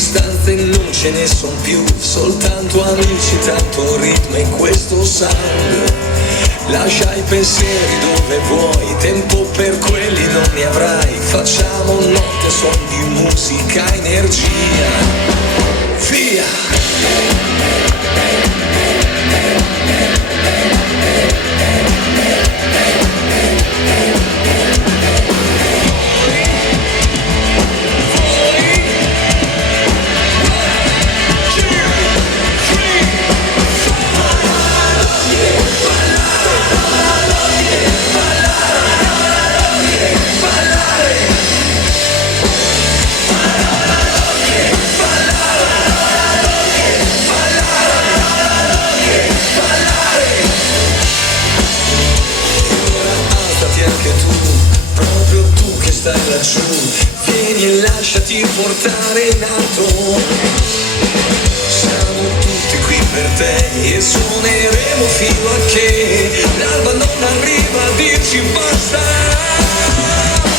distanze non ce ne son più, soltanto amici, tanto ritmo e questo sound. Lascia i pensieri dove vuoi, tempo per quelli non ne avrai. Facciamo notte, suon di musica, energia. Via! Stai laggiù, vieni e lasciati portare in alto. Siamo tutti qui per te e suoneremo fino a che l'alba non arriva a dirci basta.